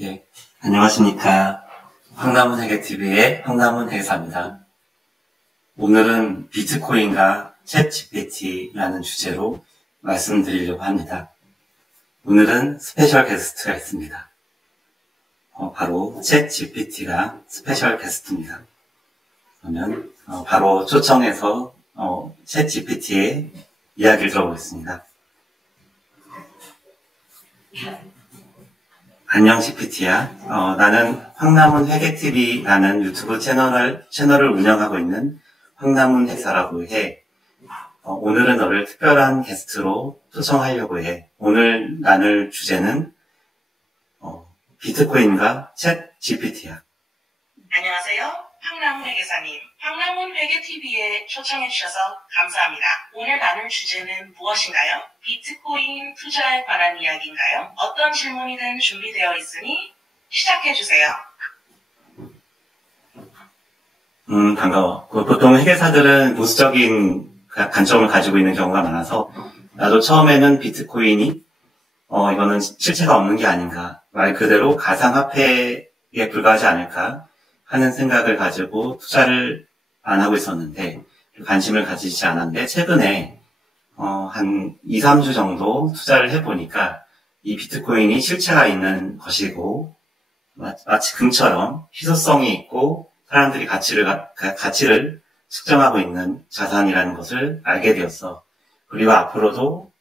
예, 안녕하십니까. 황남훈회계TV의 황남훈회계사입니다. 오늘은 비트코인과 챗GPT라는 주제로 말씀드리려고 합니다. 오늘은 스페셜 게스트가 있습니다. 바로 챗GPT가 스페셜 게스트입니다. 그러면 바로 초청해서 챗GPT의 이야기를 들어보겠습니다. 안녕 GPT야. 나는 황남훈회계TV라는 유튜브 채널을 운영하고 있는 황남훈회사라고 해. 오늘은 너를 특별한 게스트로 초청하려고 해. 오늘 나눌 주제는 비트코인과 챗GPT야. 안녕하세요. 황남훈회계사님. 황남훈회계TV에 초청해주셔서 감사합니다. 오늘 나눌 주제는 무엇인가요? 비트코인 투자에 관한 이야기인가요? 어떤 질문이든 준비되어 있으니 시작해주세요. 반가워. 보통 회계사들은 보수적인 관점을 가지고 있는 경우가 많아서 나도 처음에는 비트코인이 이거는 실체가 없는 게 아닌가, 말 그대로 가상화폐에 불과하지 않을까 하는 생각을 가지고 투자를 안 하고 있었는데, 관심을 가지지 않았는데 최근에 한 2, 3주 정도 투자를 해보니까 이 비트코인이 실체가 있는 것이고 마치 금처럼 희소성이 있고 사람들이 가치를 측정하고 있는 자산이라는 것을 알게 되었어. 그리고 앞으로도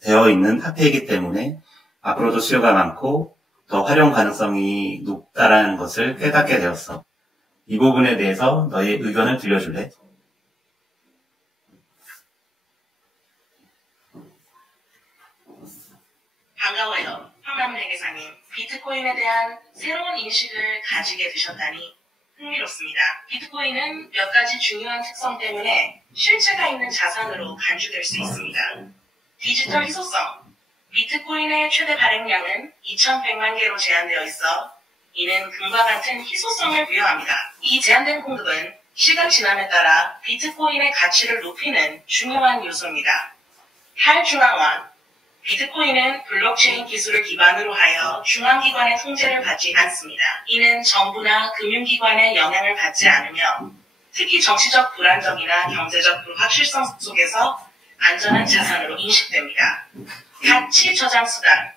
되어 있는 화폐이기 때문에 앞으로도 수요가 많고 더 활용 가능성이 높다라는 것을 깨닫게 되었어. 이 부분에 대해서 너의 의견을 들려줄래? 반가워요. 황남훈회계사님. 비트코인에 대한 새로운 인식을 가지게 되셨다니 흥미롭습니다. 비트코인은 몇 가지 중요한 특성 때문에 실체가 있는 자산으로 간주될 수 있습니다. 디지털 희소성. 비트코인의 최대 발행량은 2100만 개로 제한되어 있어 이는 금과 같은 희소성을 부여합니다. 이 제한된 공급은 시간 지남에 따라 비트코인의 가치를 높이는 중요한 요소입니다. 탈중앙화. 비트코인은 블록체인 기술을 기반으로 하여 중앙기관의 통제를 받지 않습니다. 이는 정부나 금융기관의 영향을 받지 않으며 특히 정치적 불안정이나 경제적 불확실성 속에서 안전한 자산으로 인식됩니다. 가치 저장 수단.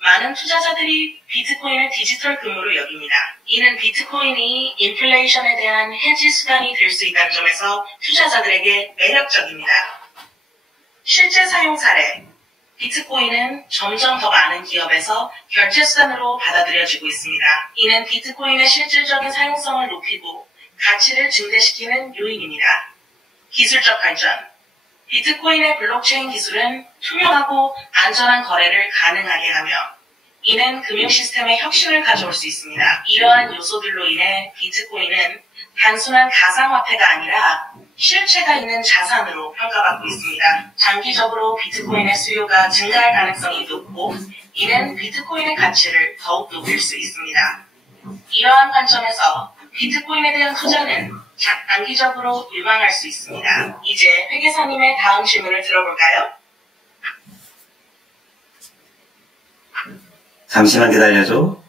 많은 투자자들이 비트코인을 디지털 금으로 여깁니다. 이는 비트코인이 인플레이션에 대한 해지 수단이 될 수 있다는 점에서 투자자들에게 매력적입니다. 실제 사용 사례. 비트코인은 점점 더 많은 기업에서 결제 수단으로 받아들여지고 있습니다. 이는 비트코인의 실질적인 사용성을 높이고 가치를 증대시키는 요인입니다. 기술적 발전. 비트코인의 블록체인 기술은 투명하고 안전한 거래를 가능하게 하며 이는 금융 시스템의 혁신을 가져올 수 있습니다. 이러한 요소들로 인해 비트코인은 단순한 가상화폐가 아니라 실체가 있는 자산으로 평가받고 있습니다. 장기적으로 비트코인의 수요가 증가할 가능성이 높고 이는 비트코인의 가치를 더욱 높일 수 있습니다. 이러한 관점에서 비트코인에 대한 투자는 단기적으로 유망할 수 있습니다. 이제 회계사님의 다음 질문을 들어볼까요? 잠시만 기다려줘.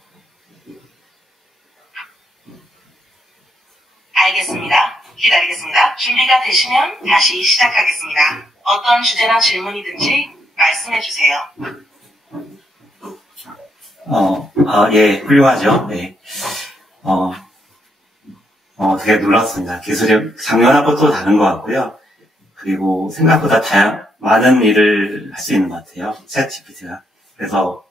알겠습니다. 기다리겠습니다. 준비가 되시면 다시 시작하겠습니다. 어떤 주제나 질문이든지 말씀해주세요. 예, 훌륭하죠. 네. 되게 놀랐습니다. 기술이 작년하고 또 다른 것 같고요. 그리고 생각보다 많은 일을 할 수 있는 것 같아요. 챗GPT가. 그래서,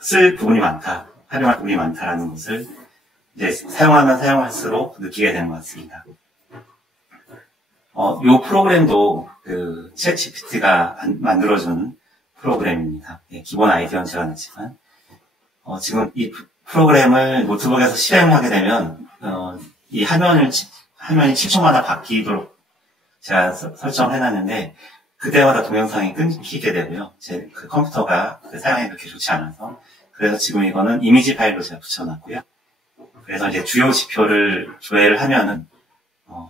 쓸 부분이 활용할 부분이 많다라는 것을 이제 사용하면 사용할수록 느끼게 되는 것 같습니다. 요 프로그램도 챗GPT가 만들어준 프로그램입니다. 예, 기본 아이디어는 제가 냈지만, 지금 이 프로그램을 노트북에서 실행하게 되면, 이 화면이 7초마다 바뀌도록 제가 설정을 해놨는데, 그때마다 동영상이 끊기게 되고요. 제 컴퓨터가 사용이 그렇게 좋지 않아서. 그래서 지금 이거는 이미지 파일로 제가 붙여놨고요. 그래서 이제 주요 지표를 조회를 하면은,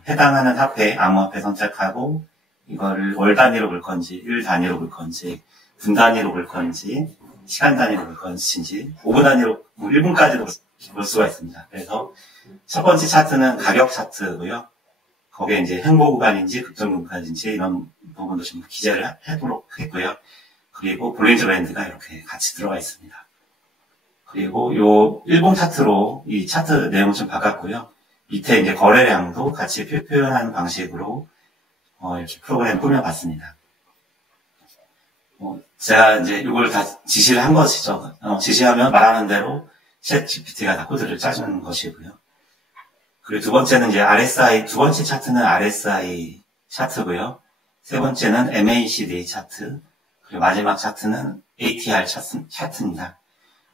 해당하는 화폐, 암호화폐 선택하고, 이거를 월 단위로 볼 건지, 일 단위로 볼 건지, 분 단위로 볼 건지, 시간 단위로 볼 건지, 5분 단위로, 1분까지도 볼 수가 있습니다. 그래서 첫 번째 차트는 가격 차트고요. 거기에 이제 횡보 구간인지 급등 구간인지 이런 부분도 좀 기재를 해도록 했고요. 그리고 볼린저 밴드가 이렇게 같이 들어가 있습니다. 그리고 요 일봉 차트로 이 차트 내용을 좀 바꿨고요. 밑에 이제 거래량도 같이 표현하는 방식으로 이렇게 프로그램 꾸며봤습니다. 제가 이제 이걸 다 지시를 한 것이죠. 지시하면 말하는 대로 챗 GPT가 다 코드를 짜주는 것이고요. 그리고 두 번째는 이제 RSI, 두 번째 차트는 RSI 차트고요. 세 번째는 MACD 차트, 그리고 마지막 차트는 ATR 차트입니다.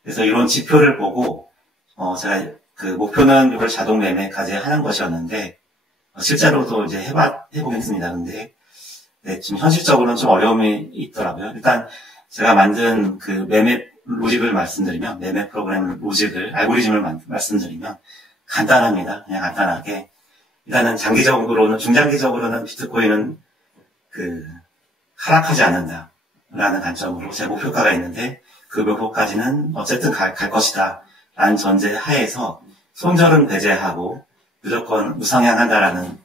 그래서 이런 지표를 보고, 제가 그 목표는 이걸 자동 매매까지 하는 것이었는데, 실제로도 이제 해보겠습니다. 근데, 네, 좀 현실적으로는 좀 어려움이 있더라고요. 일단, 제가 만든 그 매매 로직을 말씀드리면, 매매 프로그램 로직을, 알고리즘을 말씀드리면, 간단합니다. 그냥 간단하게. 일단은 장기적으로는, 중장기적으로는 비트코인은 하락하지 않는다. 라는 관점으로 제 목표가가 있는데, 그 목표까지는 어쨌든 갈 것이다. 라는 전제 하에서 손절은 배제하고 무조건 우상향한다라는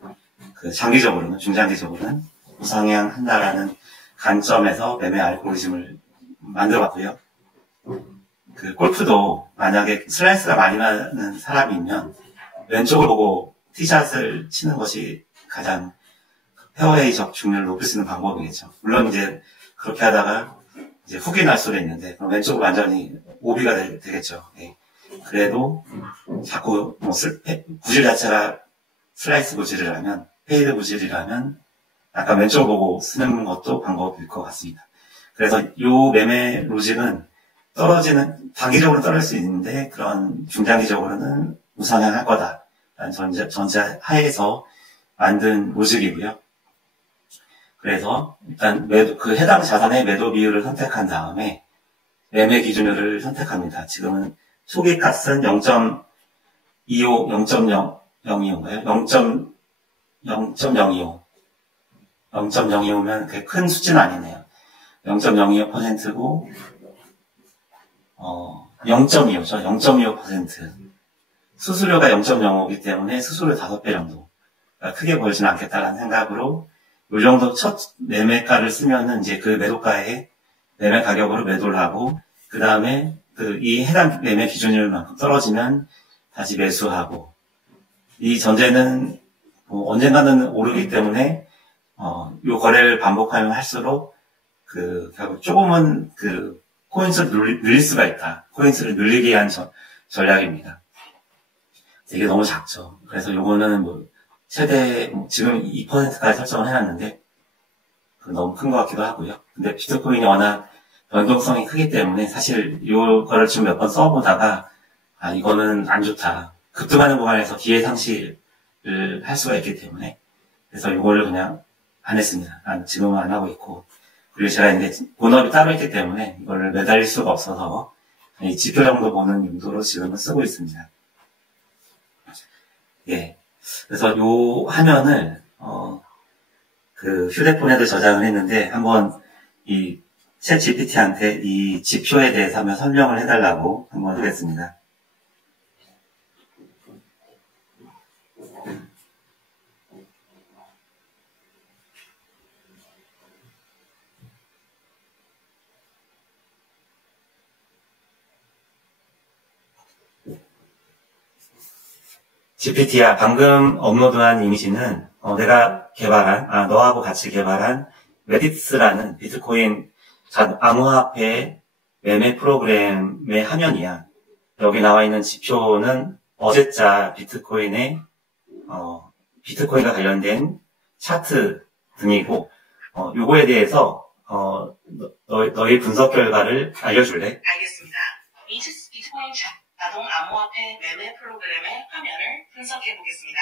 장기적으로는, 중장기적으로는 우상향한다라는 관점에서 매매 알고리즘을 만들어봤고요. 골프도 만약에 슬라이스가 많이 나는 사람이면 왼쪽을 보고 티샷을 치는 것이 가장 페어웨이 적중률을 높일 수 있는 방법이겠죠. 물론 이제 그렇게 하다가 이제 훅이 날 수도 있는데 그럼 왼쪽으로 완전히 오비가 되겠죠. 네. 그래도 자꾸 구질 자체가 슬라이스 구질이라면, 페이드 구질이라면 약간 왼쪽 보고 쓰는 것도 방법일 것 같습니다. 그래서 요 매매 로직은 단기적으로 떨어질 수 있는데 그런 중장기적으로는 우상향할 거다라는 전제 하에서 만든 로직이고요. 그래서 일단 해당 자산의 매도 비율을 선택한 다음에 매매 기준율을 선택합니다. 지금은 초기 값은 0.25, 0.025인가요? 0.025. 0.025면 그게 큰 수치는 아니네요. 0.025%고, 0.25죠. 0.25%. 수수료가 0.05이기 때문에 수수료 5배 정도. 크게 벌지는 않겠다라는 생각으로, 요 정도 첫 매매가를 쓰면은 이제 그 매도가에 매매 가격으로 매도를 하고, 그 다음에 이 해당 매매 기준율만큼 떨어지면 다시 매수하고, 이 전제는 언젠가는 오르기 때문에 요 거래를 반복하면 할수록 결국 조금은 코인수를 늘릴 수가 있다. 코인수를 늘리기 위한 전략입니다. 이게 너무 작죠. 그래서 요거는 최대 지금 2%까지 설정을 해놨는데 너무 큰 것 같기도 하고요. 근데 비트코인이 워낙 변동성이 크기 때문에 사실 이거를 지금 몇 번 써보다가 이거는 안 좋다. 급등하는 구간에서 기회 상실을 할 수가 있기 때문에 그래서 이거를 그냥 안 했습니다. 지금은 안 하고 있고 그리고 제가 이제 본업이 따로 있기 때문에 이거를 매달릴 수가 없어서 이 지표 정도 보는 용도로 지금은 쓰고 있습니다. 예. 그래서 요 화면을 휴대폰에도 저장을 했는데 한번 이 챗 GPT한테 이 지표에 대해서 한번 설명을 해달라고 한번 하겠습니다. GPT야, 방금 업로드한 이미지는 내가 너하고 같이 개발한 레디스라는 비트코인 암호화폐 매매 프로그램의 화면이야. 여기 나와 있는 지표는 어제자 비트코인과 관련된 차트 등이고, 요거에 대해서 너의 분석 결과를 알려줄래? 알겠습니다. 비트코인 자동 암호화폐 매매 프로그램의 화면을 분석해 보겠습니다.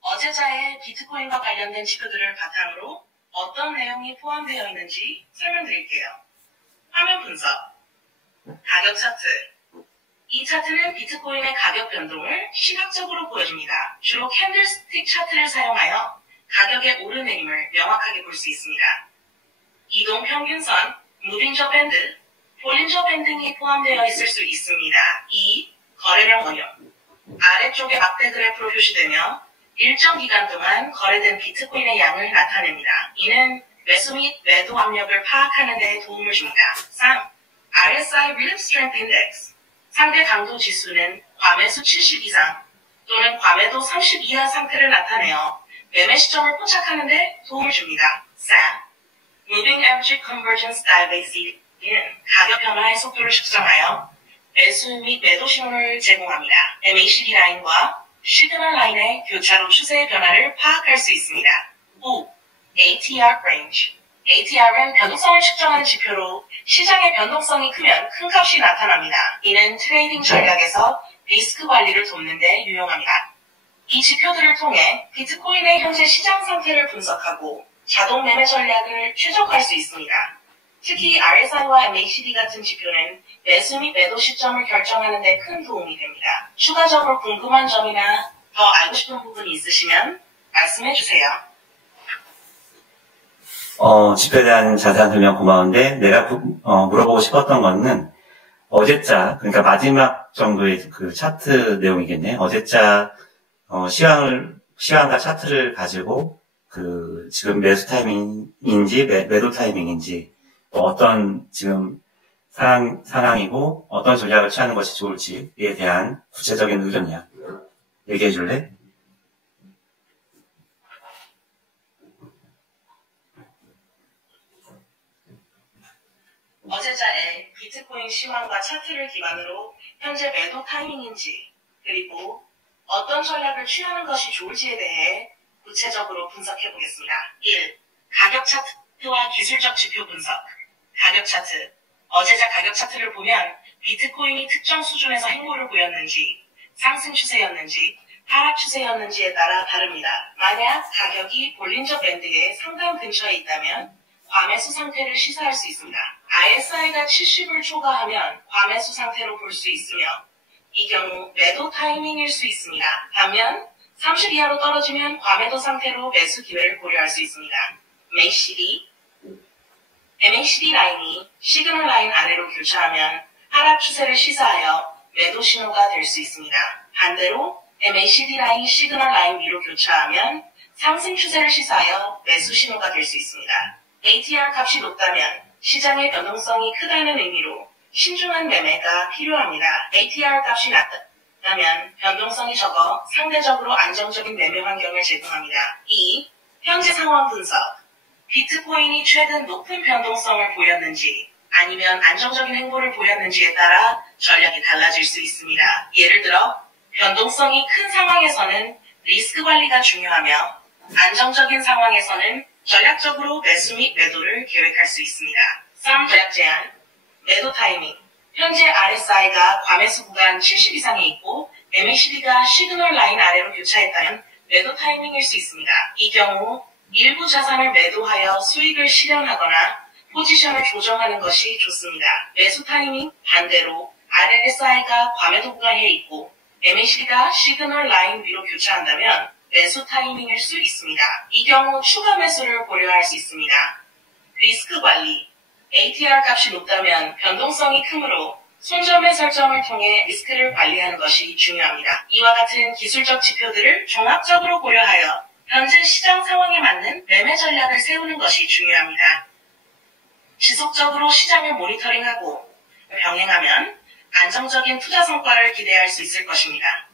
어제자의 비트코인과 관련된 지표들을 바탕으로 어떤 내용이 포함되어 있는지 설명드릴게요. 화면 분석. 가격 차트. 이 차트는 비트코인의 가격 변동을 시각적으로 보여줍니다. 주로 캔들스틱 차트를 사용하여 가격의 오르내림을 명확하게 볼 수 있습니다. 이동 평균선, 무빙저 밴드, 볼린저 밴 등이 포함되어 있을 수 있습니다. 2. 거래량 원형. 아래쪽에 막대 그래프로 표시되며 일정 기간 동안 거래된 비트코인의 양을 나타냅니다. 이는 매수 및 매도 압력을 파악하는 데 도움을 줍니다. 3. RSI Relative Strength Index. 상대 강도 지수는 과매수 70 이상 또는 과매도 30 이하 상태를 나타내어 매매 시점을 포착하는 데 도움을 줍니다. 4. Moving Average Convergence Diabases 는 가격 변화의 속도를 측정하여 매수 및 매도 신호를 제공합니다. MACD 라인과 시그널 라인의 교차로 추세의 변화를 파악할 수 있습니다. 5. ATR Range. ATR은 변동성을 측정하는 지표로 시장의 변동성이 크면 큰 값이 나타납니다. 이는 트레이딩 전략에서 리스크 관리를 돕는 데 유용합니다. 이 지표들을 통해 비트코인의 현재 시장 상태를 분석하고 자동 매매 전략을 최적화할 수 있습니다. 특히 RSI와 MACD 같은 지표는 매수 및 매도 시점을 결정하는 데 큰 도움이 됩니다. 추가적으로 궁금한 점이나 더 알고 싶은 부분이 있으시면 말씀해 주세요. 지표에 대한 자세한 설명 고마운데, 내가 물어보고 싶었던 거는, 어제자, 그러니까 마지막 정도의 그 차트 내용이겠네. 어제자, 시황과 차트를 가지고, 지금 매수 타이밍인지, 매도 타이밍인지, 어떤 지금 상황이고, 어떤 전략을 취하는 것이 좋을지에 대한 구체적인 의견이야. 얘기해 줄래? 어제자의 비트코인 시황과 차트를 기반으로 현재 매도 타이밍인지, 그리고 어떤 전략을 취하는 것이 좋을지에 대해 구체적으로 분석해 보겠습니다. 1. 가격 차트와 기술적 지표 분석. 가격 차트. 어제자 가격 차트를 보면 비트코인이 특정 수준에서 행보를 보였는지, 상승 추세였는지, 하락 추세였는지에 따라 다릅니다. 만약 가격이 볼린저 밴드의 상단 근처에 있다면 과매수 상태를 시사할 수 있습니다. RSI가 70을 초과하면 과매수 상태로 볼 수 있으며 이 경우 매도 타이밍일 수 있습니다. 반면 30 이하로 떨어지면 과매도 상태로 매수 기회를 고려할 수 있습니다. MACD 라인이 시그널 라인 아래로 교차하면 하락 추세를 시사하여 매도 신호가 될 수 있습니다. 반대로 MACD 라인이 시그널 라인 위로 교차하면 상승 추세를 시사하여 매수 신호가 될 수 있습니다. ATR 값이 높다면 시장의 변동성이 크다는 의미로 신중한 매매가 필요합니다. ATR 값이 낮다면 변동성이 적어 상대적으로 안정적인 매매 환경을 제공합니다. 2. 현재 상황 분석. 비트코인이 최근 높은 변동성을 보였는지 아니면 안정적인 행보를 보였는지에 따라 전략이 달라질 수 있습니다. 예를 들어 변동성이 큰 상황에서는 리스크 관리가 중요하며 안정적인 상황에서는 전략적으로 매수 및 매도를 계획할 수 있습니다. 3. 전략 제한. 매도 타이밍. 현재 RSI가 과매수 구간 70 이상에 있고 MACD가 시그널 라인 아래로 교차했다면 매도 타이밍일 수 있습니다. 이 경우 일부 자산을 매도하여 수익을 실현하거나 포지션을 조정하는 것이 좋습니다. 매수 타이밍 반대로 RSI가 과매도 구간에 있고 MACD가 시그널 라인 위로 교차한다면 매수 타이밍일 수 있습니다. 이 경우 추가 매수를 고려할 수 있습니다. 리스크 관리. ATR 값이 높다면 변동성이 크므로 손절매 설정을 통해 리스크를 관리하는 것이 중요합니다. 이와 같은 기술적 지표들을 종합적으로 고려하여 현재 시장 상황에 맞는 매매 전략을 세우는 것이 중요합니다. 지속적으로 시장을 모니터링하고 병행하면 안정적인 투자 성과를 기대할 수 있을 것입니다.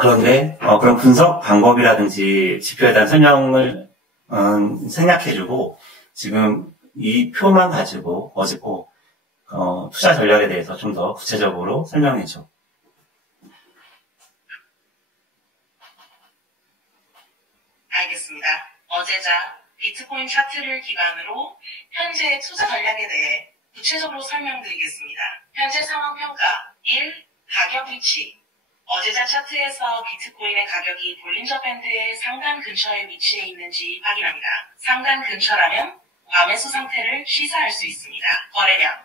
그런데, 그런 분석 방법이라든지 지표에 대한 설명을, 생략해주고, 지금 이 표만 가지고, 투자 전략에 대해서 좀 더 구체적으로 설명해줘. 알겠습니다. 어제자 비트코인 차트를 기반으로 현재의 투자 전략에 대해 구체적으로 설명드리겠습니다. 현재 상황 평가. 1. 가격 위치. 어제자 차트에서 비트코인의 가격이 볼린저 밴드의 상단 근처에 위치해 있는지 확인합니다. 상단 근처라면 과매수 상태를 시사할 수 있습니다. 거래량.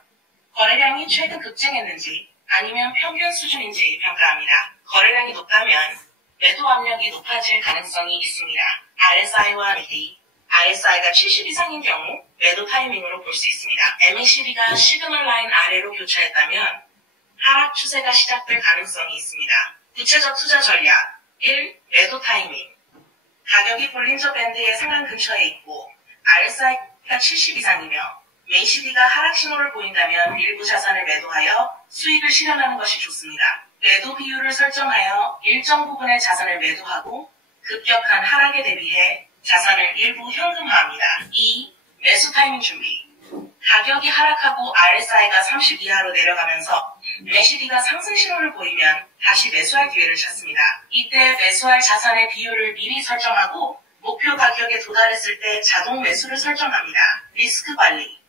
거래량이 최근 급증했는지 아니면 평균 수준인지 평가합니다. 거래량이 높다면 매도 압력이 높아질 가능성이 있습니다. RSI와 MACD. RSI가 70 이상인 경우 매도 타이밍으로 볼 수 있습니다. MACD가 시그널 라인 아래로 교차했다면 하락 추세가 시작될 가능성이 있습니다. 구체적 투자 전략 1. 매도 타이밍 가격이 볼린저 밴드의 상단 근처에 있고 RSI가 70 이상이며 MACD가 하락 신호를 보인다면 일부 자산을 매도하여 수익을 실현하는 것이 좋습니다. 매도 비율을 설정하여 일정 부분의 자산을 매도하고 급격한 하락에 대비해 자산을 일부 현금화합니다. 2. 매수 타이밍 준비 가격이 하락하고 RSI가 30 이하로 내려가면서 MACD가 상승 신호를 보이면 다시 매수할 기회를 찾습니다. 이때 매수할 자산의 비율을 미리 설정하고 목표 가격에 도달했을 때 자동 매수를 설정합니다. 리스크 관리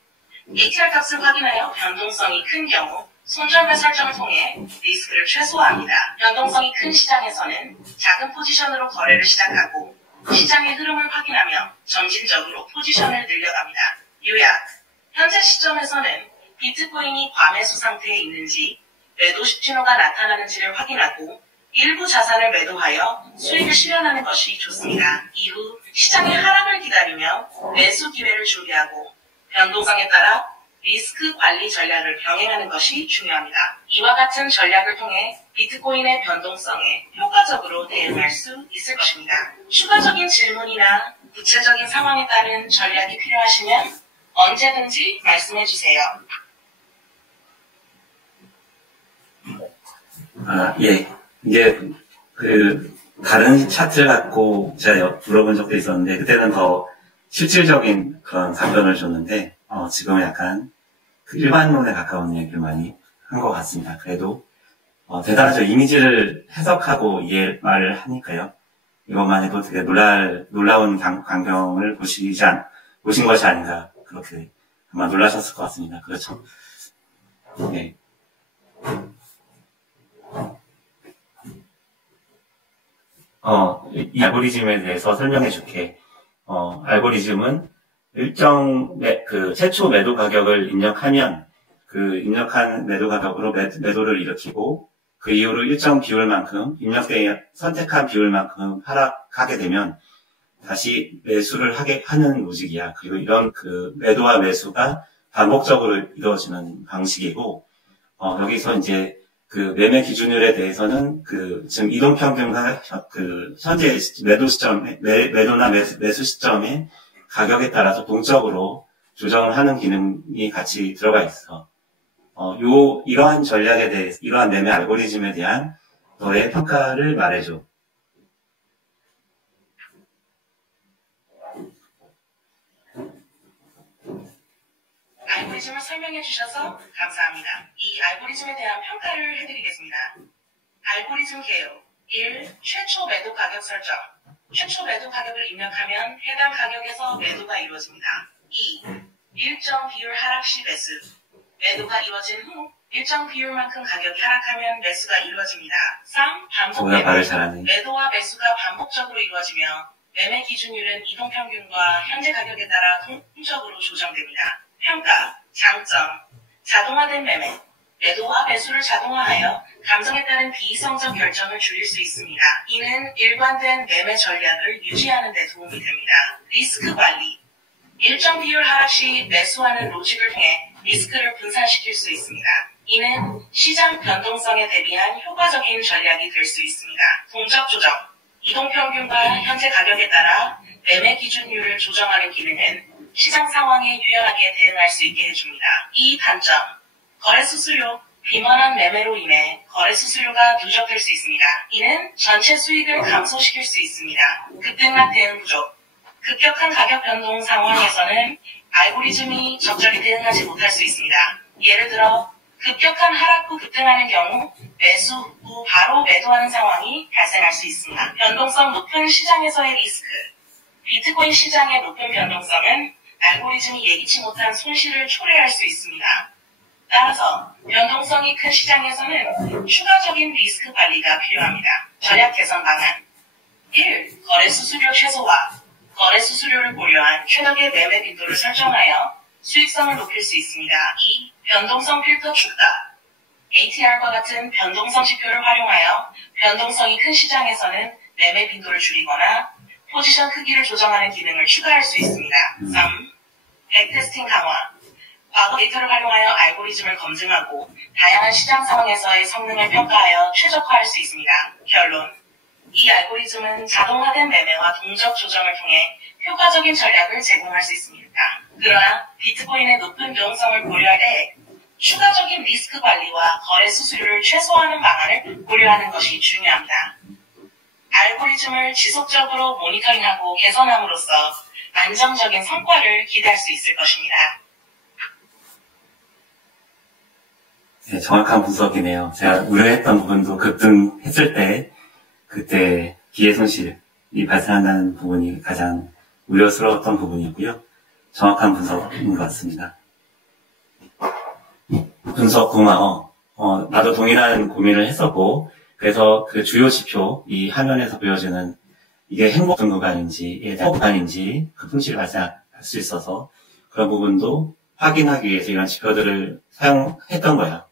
ATR 값을 확인하여 변동성이 큰 경우 손절매 설정을 통해 리스크를 최소화합니다. 변동성이 큰 시장에서는 작은 포지션으로 거래를 시작하고 시장의 흐름을 확인하며 점진적으로 포지션을 늘려갑니다. 요약 현재 시점에서는 비트코인이 과매수 상태에 있는지 매도 신호가 나타나는지를 확인하고 일부 자산을 매도하여 수익을 실현하는 것이 좋습니다. 이후 시장의 하락을 기다리며 매수 기회를 준비하고 변동성에 따라 리스크 관리 전략을 병행하는 것이 중요합니다. 이와 같은 전략을 통해 비트코인의 변동성에 효과적으로 대응할 수 있을 것입니다. 추가적인 질문이나 구체적인 상황에 따른 전략이 필요하시면 언제든지 말씀해주세요. 예. 이제 다른 차트를 갖고 제가 물어본 적도 있었는데 그때는 더 실질적인 그런 답변을 줬는데 지금은 약간 그 일반론에 가까운 얘기를 많이 한 것 같습니다. 그래도 대단하죠. 이미지를 해석하고 말을 하니까요. 이것만 해도 되게 놀라운 광경을 보신 것이 아닌가 그렇게 아마 놀라셨을 것 같습니다. 그렇죠. 네. 이 알고리즘에 대해서 설명해 줄게. 알고리즘은 일정 최초 매도 가격을 입력하면 그 입력한 매도 가격으로 매도를 일으키고 그 이후로 일정 비율만큼 선택한 비율만큼 하락하게 되면 다시 매수를 하는 로직이야. 그리고 이런 매도와 매수가 반복적으로 이루어지는 방식이고 여기서 이제 매매 기준율에 대해서는 지금 이동평균과 현재 매도나 매수 시점에 가격에 따라서 동적으로 조정을 하는 기능이 같이 들어가 있어. 이러한 전략에 대해서, 이러한 매매 알고리즘에 대한 너의 평가를 말해줘. 알고리즘을 설명해 주셔서 감사합니다. 이 알고리즘에 대한 평가를 해드리겠습니다. 알고리즘 개요. 1. 최초 매도 가격 설정. 최초 매도 가격을 입력하면 해당 가격에서 매도가 이루어집니다. 2. 일정 비율 하락 시 매수. 매도가 이루어진 후 일정 비율만큼 가격이 하락하면 매수가 이루어집니다. 3. 반복 매매. 매도와 매수가 반복적으로 이루어지며 매매 기준율은 이동평균과 현재 가격에 따라 동적으로 조정됩니다. 평가, 장점, 자동화된 매매. 매도와 매수를 자동화하여 감정에 따른 비이성적 결정을 줄일 수 있습니다. 이는 일관된 매매 전략을 유지하는 데 도움이 됩니다. 리스크 관리. 일정 비율 하락 시 매수하는 로직을 통해 리스크를 분산시킬 수 있습니다. 이는 시장 변동성에 대비한 효과적인 전략이 될 수 있습니다. 동적 조정. 이동평균과 현재 가격에 따라 매매 기준율을 조정하는 기능은 시장 상황에 유연하게 대응할 수 있게 해줍니다. 이 단점. 거래 수수료. 비만한 매매로 인해 거래 수수료가 누적될 수 있습니다. 이는 전체 수익을 감소시킬 수 있습니다. 급등락 대응 부족. 급격한 가격 변동 상황에서는 알고리즘이 적절히 대응하지 못할 수 있습니다. 예를 들어 급격한 하락 후 급등하는 경우 매수 후 바로 매도하는 상황이 발생할 수 있습니다. 변동성 높은 시장에서의 리스크. 비트코인 시장의 높은 변동성은 알고리즘이 예기치 못한 손실을 초래할 수 있습니다. 따라서 변동성이 큰 시장에서는 추가적인 리스크 관리가 필요합니다. 전략 개선 방안. 1. 거래 수수료 최소화. 거래 수수료를 고려한 최적의 매매 빈도를 설정하여 수익성을 높일 수 있습니다. 2. 변동성 필터 축다. ATR과 같은 변동성 지표를 활용하여 변동성이 큰 시장에서는 매매 빈도를 줄이거나 포지션 크기를 조정하는 기능을 추가할 수 있습니다. 3. 백테스팅 강화. 과거 데이터를 활용하여 알고리즘을 검증하고 다양한 시장 상황에서의 성능을 평가하여 최적화할 수 있습니다. 결론. 이 알고리즘은 자동화된 매매와 동적 조정을 통해 효과적인 전략을 제공할 수 있습니다. 그러나 비트코인의 높은 유용성을 고려할 때 추가적인 리스크 관리와 거래 수수료를 최소화하는 방안을 고려하는 것이 중요합니다. 알고리즘을 지속적으로 모니터링하고 개선함으로써 안정적인 성과를 기대할 수 있을 것입니다. 네, 정확한 분석이네요. 제가 우려했던 부분도 급등했을 때 그때 기회 손실이 발생한다는 부분이 가장 우려스러웠던 부분이고요. 정확한 분석인 것 같습니다. 분석 고마워. 나도 동일한 고민을 했었고, 그래서 그 주요 지표, 이 화면에서 보여주는 이게 행복한 구간인지, 행복 구간인지, 급등실이 발생할 수 있어서 그런 부분도 확인하기 위해서 이런 지표들을 사용했던 거야.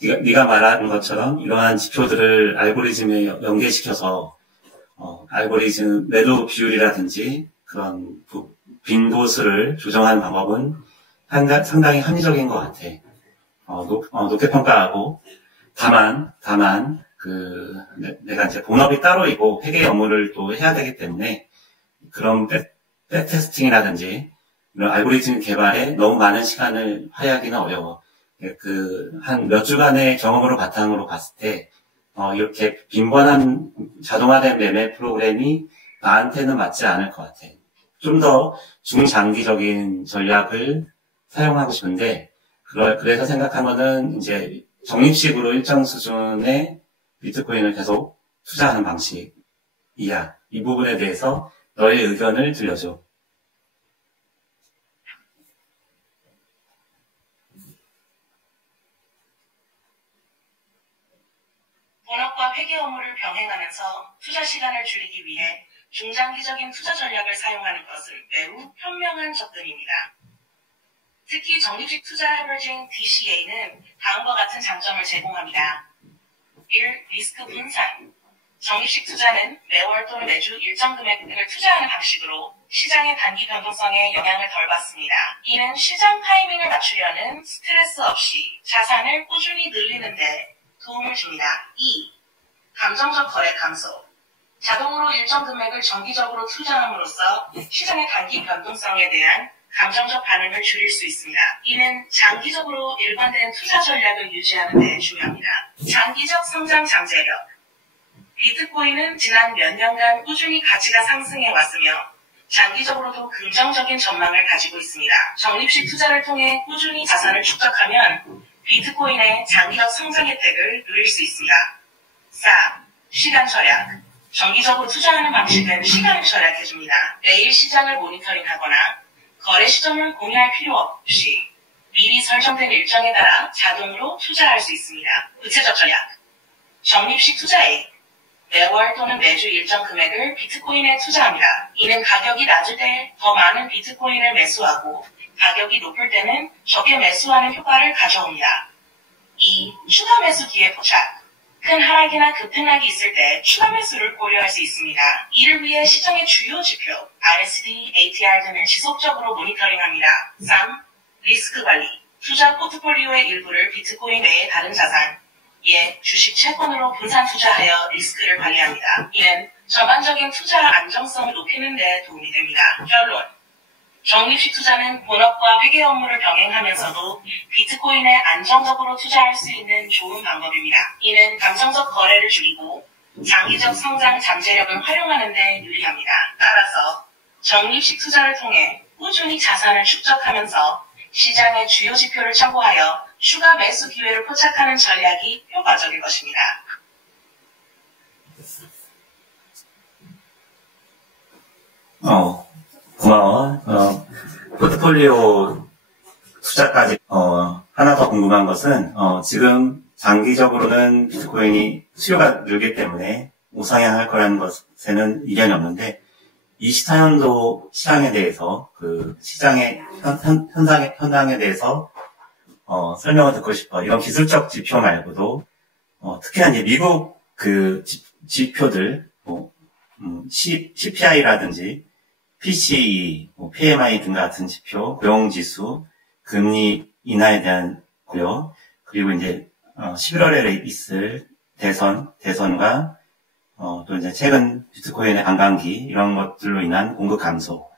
네가 말한 것처럼 이러한 지표들을 알고리즘에 연계시켜서 알고리즘 매도 비율이라든지 그런 빈도수를 조정하는 방법은 상당히 합리적인 것 같아. 높게 평가하고 다만 내가 이제 본업이 따로 있고 회계 업무를 또 해야 되기 때문에 그런 백테스팅이라든지 이런 알고리즘 개발에 너무 많은 시간을 할애하기는 어려워. 한 몇 주간의 경험으로 바탕으로 봤을 때, 이렇게 빈번한 자동화된 매매 프로그램이 나한테는 맞지 않을 것 같아. 좀 더 중장기적인 전략을 사용하고 싶은데, 그래서 생각한 거는 이제 적립식으로 일정 수준의 비트코인을 계속 투자하는 방식이야. 이 부분에 대해서 너의 의견을 들려줘. 본업과 회계 업무를 병행하면서 투자 시간을 줄이기 위해 중장기적인 투자 전략을 사용하는 것은 매우 현명한 접근입니다. 특히 적립식 투자 해버징 DCA는 다음과 같은 장점을 제공합니다. 1. 리스크 분산. 적립식 투자는 매월 또는 매주 일정 금액을 투자하는 방식으로 시장의 단기 변동성에 영향을 덜 받습니다. 이는 시장 타이밍을 맞추려는 스트레스 없이 자산을 꾸준히 늘리는 데 도움을 줍니다. 2. 감정적 거래 감소. 자동으로 일정 금액을 정기적으로 투자함으로써 시장의 단기 변동성에 대한 감정적 반응을 줄일 수 있습니다. 이는 장기적으로 일관된 투자 전략을 유지하는 데 중요합니다. 장기적 성장 잠재력. 비트코인은 지난 몇 년간 꾸준히 가치가 상승해 왔으며 장기적으로도 긍정적인 전망을 가지고 있습니다. 적립식 투자를 통해 꾸준히 자산을 축적하면 비트코인의 장기적 성장 혜택을 누릴 수 있습니다. 4. 시간 절약. 정기적으로 투자하는 방식은 시간을 절약해줍니다. 매일 시장을 모니터링하거나 거래 시점을 공유할 필요 없이 미리 설정된 일정에 따라 자동으로 투자할 수 있습니다. 구체적 전략. 적립식 투자액. 매월 또는 매주 일정 금액을 비트코인에 투자합니다. 이는 가격이 낮을 때 더 많은 비트코인을 매수하고 가격이 높을 때는 적게 매수하는 효과를 가져옵니다. 2. 추가 매수 기회 포착. 큰 하락이나 급등락이 있을 때 추가 매수를 고려할 수 있습니다. 이를 위해 시장의 주요 지표, RSD, ATR 등을 지속적으로 모니터링합니다. 3. 리스크 관리. 투자 포트폴리오의 일부를 비트코인 외의 다른 자산, 주식, 채권으로 분산 투자하여 리스크를 관리합니다. 이는 전반적인 투자 안정성을 높이는 데 도움이 됩니다. 결론. 적립식 투자는 본업과 회계 업무를 병행하면서도 비트코인에 안정적으로 투자할 수 있는 좋은 방법입니다. 이는 감정적 거래를 줄이고 장기적 성장 잠재력을 활용하는 데 유리합니다. 따라서 적립식 투자를 통해 꾸준히 자산을 축적하면서 시장의 주요 지표를 참고하여 추가 매수 기회를 포착하는 전략이 효과적일 것입니다. 고마워. 포트폴리오 투자까지, 하나 더 궁금한 것은, 지금 장기적으로는 비트코인이 수요가 늘기 때문에 우상향할 거라는 것에는 이견이 없는데, 24년도 시장에 대해서, 그 시장의 현상에 대해서, 설명을 듣고 싶어. 이런 기술적 지표 말고도, 특히나 이제 미국 그 지표들, CPI라든지 PCE, PMI 등 같은 지표, 고용지수, 금리 인하에 대한 고요, 그리고 이제 11월에 있을 대선과 또 이제 최근 비트코인의 반감기 이런 것들로 인한 공급 감소,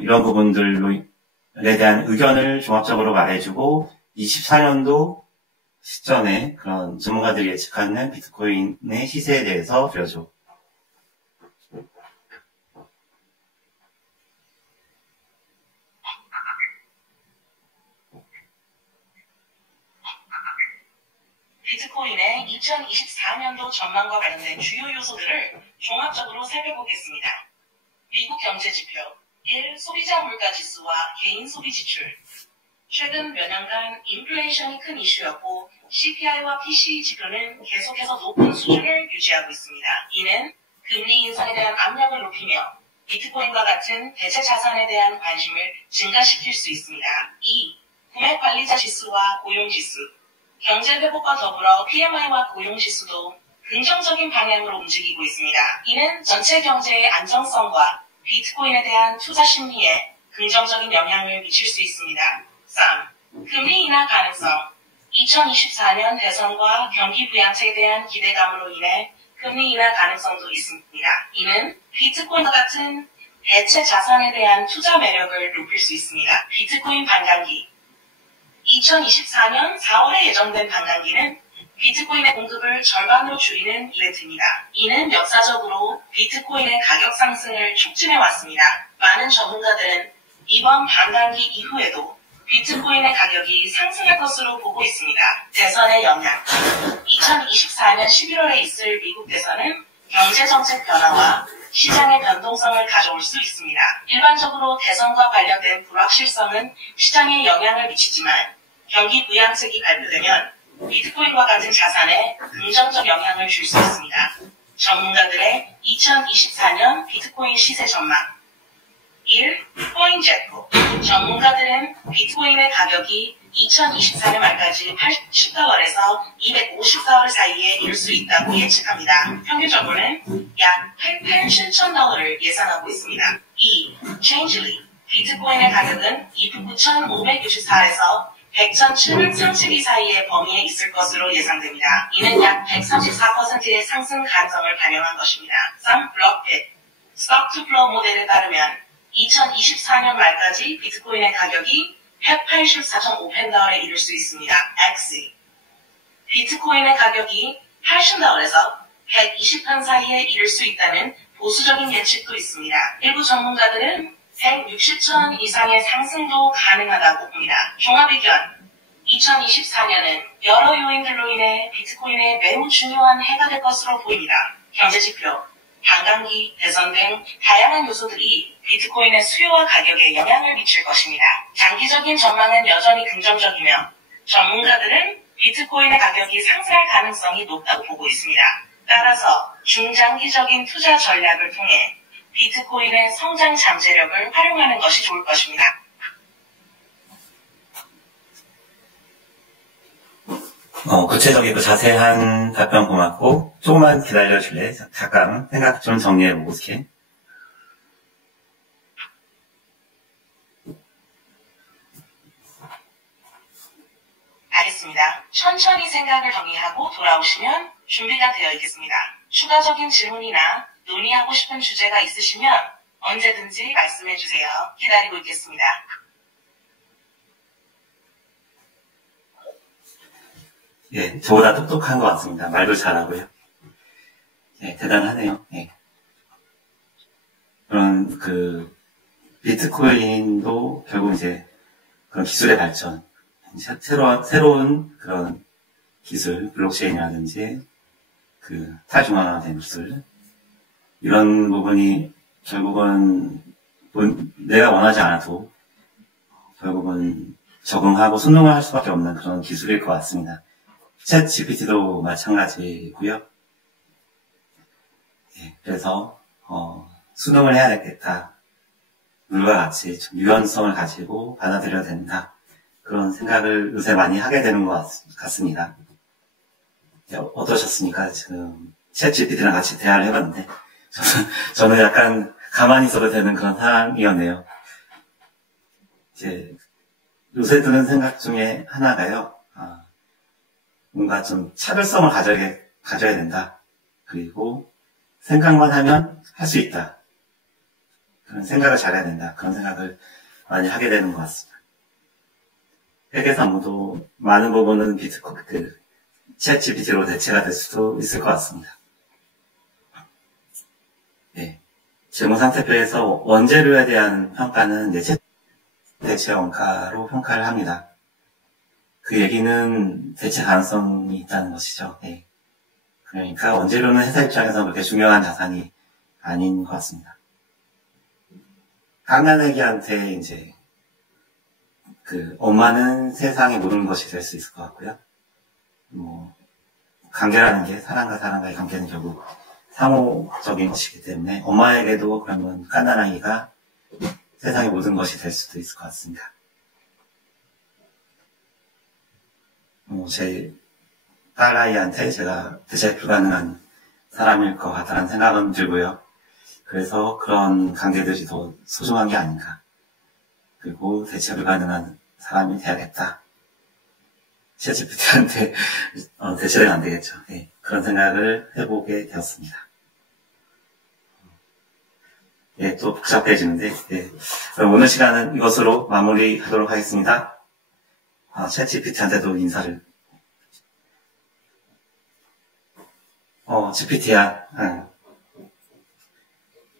이런 부분들에 대한 의견을 종합적으로 말해주고 24년도 시점에 그런 전문가들이 예측하는 비트코인의 시세에 대해서 들려줘. 비트코인의 2024년도 전망과 관련된 주요 요소들을 종합적으로 살펴보겠습니다. 미국 경제지표 1. 소비자 물가지수와 개인 소비 지출. 최근 몇 년간 인플레이션이 큰 이슈였고 CPI와 PCE 지표는 계속해서 높은 수준을 유지하고 있습니다. 이는 금리 인상에 대한 압력을 높이며 비트코인과 같은 대체 자산에 대한 관심을 증가시킬 수 있습니다. 2. 구매 관리자 지수와 고용지수. 경제 회복과 더불어 PMI와 고용지수도 긍정적인 방향으로 움직이고 있습니다. 이는 전체 경제의 안정성과 비트코인에 대한 투자 심리에 긍정적인 영향을 미칠 수 있습니다. 3. 금리 인하 가능성. 2024년 대선과 경기 부양책에 대한 기대감으로 인해 금리 인하 가능성도 있습니다. 이는 비트코인과 같은 대체 자산에 대한 투자 매력을 높일 수 있습니다. 비트코인 반감기. 2024년 4월에 예정된 반감기는 비트코인의 공급을 절반으로 줄이는 이벤트입니다. 이는 역사적으로 비트코인의 가격 상승을 촉진해 왔습니다. 많은 전문가들은 이번 반감기 이후에도 비트코인의 가격이 상승할 것으로 보고 있습니다. 대선의 영향. 2024년 11월에 있을 미국 대선은 경제정책 변화와 시장의 변동성을 가져올 수 있습니다. 일반적으로 대선과 관련된 불확실성은 시장에 영향을 미치지만 경기 부양책이 발표되면 비트코인과 같은 자산에 긍정적 영향을 줄 수 있습니다. 전문가들의 2024년 비트코인 시세 전망. 1. 코인제코. 전문가들은 비트코인의 가격이 2024년 말까지 80달러에서 250달러 사이에 이를 수 있다고 예측합니다. 평균적으로는 약 87,000달러를 예상하고 있습니다. 2. 체인지리. 비트코인의 가격은 29,564에서 100,732 사이의 범위에 있을 것으로 예상됩니다. 이는 약 134%의 상승 가능성을 반영한 것입니다. 3. 블록핏. 스톡-투-플로우 모델에 따르면 2024년 말까지 비트코인의 가격이 184.5펜달러에 이를 수 있습니다. X. 비트코인의 가격이 80달러에서 120펜 사이에 이를 수 있다는 보수적인 예측도 있습니다. 일부 전문가들은 160천 이상의 상승도 가능하다고 봅니다. 종합의견. 2024년은 여러 요인들로 인해 비트코인에 매우 중요한 해가 될 것으로 보입니다. 경제지표, 반감기, 대선 등 다양한 요소들이 비트코인의 수요와 가격에 영향을 미칠 것입니다. 장기적인 전망은 여전히 긍정적이며 전문가들은 비트코인의 가격이 상승할 가능성이 높다고 보고 있습니다. 따라서 중장기적인 투자 전략을 통해 비트코인의 성장 잠재력을 활용하는 것이 좋을 것입니다. 구체적이고 자세한 답변 고맙고, 조금만 기다려줄래? 잠깐 생각 좀 정리해보고 있게. 알겠습니다. 천천히 생각을 정리하고 돌아오시면 준비가 되어 있겠습니다. 추가적인 질문이나 논의하고 싶은 주제가 있으시면 언제든지 말씀해주세요. 기다리고 있겠습니다. 예, 저보다 똑똑한 것 같습니다. 말도 잘하고요. 예, 대단하네요. 예. 그런, 비트코인도 결국 이제 그런 기술의 발전, 새로운 그런 기술, 블록체인이라든지, 탈중앙화된 기술, 이런 부분이 결국은 내가 원하지 않아도 결국은 적응하고 순응을 할 수밖에 없는 그런 기술일 것 같습니다. 챗 GPT도 마찬가지고요. 예, 그래서 순응을 해야 되겠다. 물과 같이 좀 유연성을 가지고 받아들여야 된다. 그런 생각을 요새 많이 하게 되는 것 같습니다. 예, 어떠셨습니까? 지금 챗 GPT랑 같이 대화를 해봤는데 저는 약간 가만히 있어도 되는 그런 상황이었네요. 이제 요새 드는 생각 중에 하나가요. 뭔가 좀 차별성을 가져야 된다. 그리고 생각만 하면 할 수 있다. 그런 생각을 잘해야 된다. 그런 생각을 많이 하게 되는 것 같습니다. 회계사 업무도 많은 부분은 챗GPT로 대체가 될 수도 있을 것 같습니다. 네. 재무상태표에서 원재료에 대한 평가는 대체 원가로 평가를 합니다. 그 얘기는 대체 가능성이 있다는 것이죠. 네. 그러니까 원재료는 회사 입장에서 그렇게 중요한 자산이 아닌 것 같습니다. 깡난애기한테 이제 엄마는 세상의 모든 것이 될 수 있을 것 같고요. 관계라는 게 사람과 사람과의 관계는 결국 상호적인 것이기 때문에 엄마에게도 그러면 깐난아기가 세상의 모든 것이 될 수도 있을 것 같습니다. 제 딸아이한테 제가 대체 불가능한 사람일 것 같다는 생각은 들고요. 그래서 그런 관계들이 더 소중한 게 아닌가. 그리고 대체 불가능한 사람이 돼야겠다. 챗GPT한테 대체는 안 되겠죠. 네, 그런 생각을 해보게 되었습니다. 예, 또 복잡해지는데, 예. 그럼 오늘 시간은 이것으로 마무리하도록 하겠습니다. 챗GPT한테도 인사를.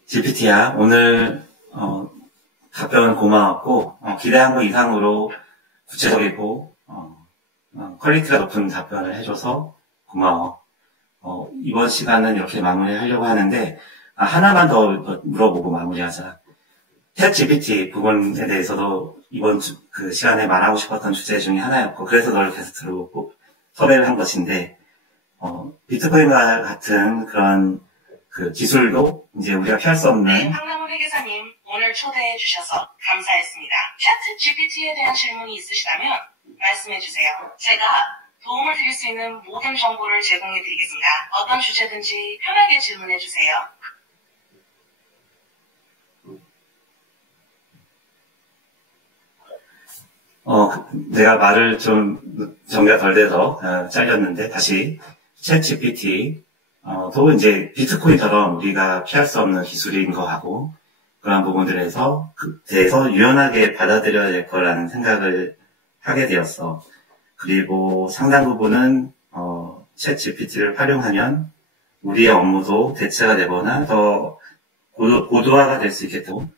GPT야, 오늘, 답변은 고마웠고, 기대한 것 이상으로 구체적이고, 퀄리티가 높은 답변을 해줘서 고마워. 이번 시간은 이렇게 마무리하려고 하는데, 하나만 더 물어보고 마무리하자. 챗GPT 부분에 대해서도 이번 시간에 말하고 싶었던 주제 중에 하나였고, 그래서 너를 게스트로 섭외를 한 것인데, 비트코인과 같은 그런 기술도 이제 우리가 피할 수 없는. 네, 황남훈 회계사님, 오늘 초대해 주셔서 감사했습니다. 챗GPT에 대한 질문이 있으시다면 말씀해 주세요. 제가 도움을 드릴 수 있는 모든 정보를 제공해 드리겠습니다. 어떤 주제든지 편하게 질문해 주세요. 내가 말을 좀 정리가 덜 돼서 잘렸는데 다시 챗GPT 또 이제 비트코인처럼 우리가 피할 수 없는 기술인 거 하고 그런 부분들에서 대해서 유연하게 받아들여야 될 거라는 생각을 하게 되었어. 그리고 상당 부분은 챗GPT를 활용하면 우리의 업무도 대체가 되거나 더 고도화가 될 수 있겠고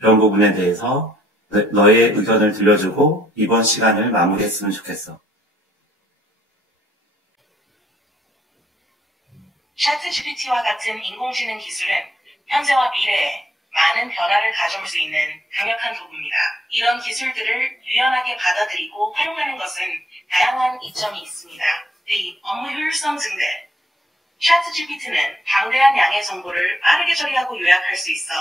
이런 부분에 대해서 너의 의견을 들려주고 이번 시간을 마무리했으면 좋겠어. 챗GPT와 같은 인공지능 기술은 현재와 미래에 많은 변화를 가져올 수 있는 강력한 도구입니다. 이런 기술들을 유연하게 받아들이고 활용하는 것은 다양한 이점이 있습니다. 업무 효율성 증대. 챗GPT는 방대한 양의 정보를 빠르게 처리하고 요약할 수 있어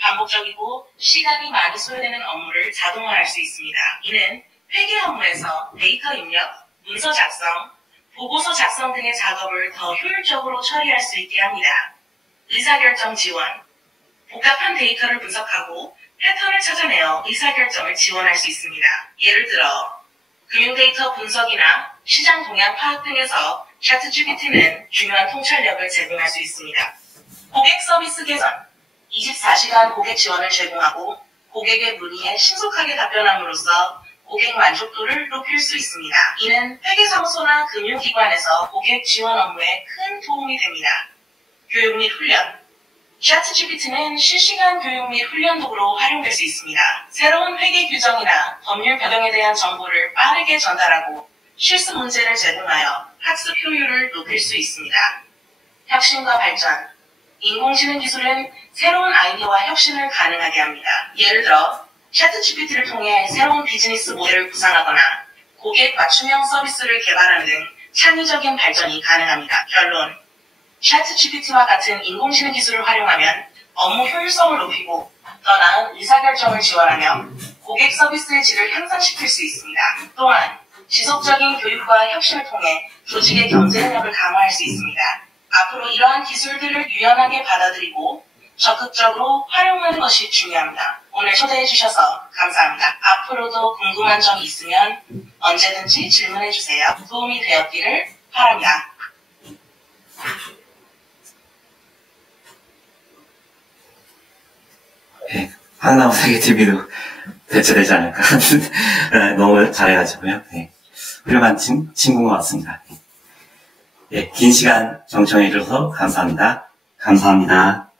반복적이고 시간이 많이 소요되는 업무를 자동화할 수 있습니다. 이는 회계 업무에서 데이터 입력, 문서 작성, 보고서 작성 등의 작업을 더 효율적으로 처리할 수 있게 합니다. 의사결정 지원. 복잡한 데이터를 분석하고 패턴을 찾아내어 의사결정을 지원할 수 있습니다. 예를 들어 금융 데이터 분석이나 시장 동향 파악 등에서 챗GPT는 중요한 통찰력을 제공할 수 있습니다. 고객 서비스 개선. 24시간 고객 지원을 제공하고 고객의 문의에 신속하게 답변함으로써 고객 만족도를 높일 수 있습니다. 이는 회계사무소나 금융기관에서 고객 지원 업무에 큰 도움이 됩니다. 교육 및 훈련. 챗GPT는 실시간 교육 및 훈련 도구로 활용될 수 있습니다. 새로운 회계 규정이나 법률 변경에 대한 정보를 빠르게 전달하고 실습 문제를 제공하여 학습 효율을 높일 수 있습니다. 혁신과 발전. 인공지능 기술은 새로운 아이디어와 혁신을 가능하게 합니다. 예를 들어 챗GPT를 통해 새로운 비즈니스 모델을 구상하거나 고객 맞춤형 서비스를 개발하는 등 창의적인 발전이 가능합니다. 결론. 챗GPT와 같은 인공지능 기술을 활용하면 업무 효율성을 높이고 더 나은 의사결정을 지원하며 고객 서비스의 질을 향상시킬 수 있습니다. 또한 지속적인 교육과 혁신을 통해 조직의 경쟁력을 강화할 수 있습니다. 앞으로 이러한 기술들을 유연하게 받아들이고 적극적으로 활용하는 것이 중요합니다. 오늘 초대해 주셔서 감사합니다. 앞으로도 궁금한 점이 있으면 언제든지 질문해 주세요. 도움이 되었기를 바랍니다. 네, 한나무 세계TV도 대체되지 않을까. 너무 잘해가지고요. 네, 훌륭한 친구인 것 같습니다. 네, 긴 시간 경청해 주셔서 감사합니다. 감사합니다.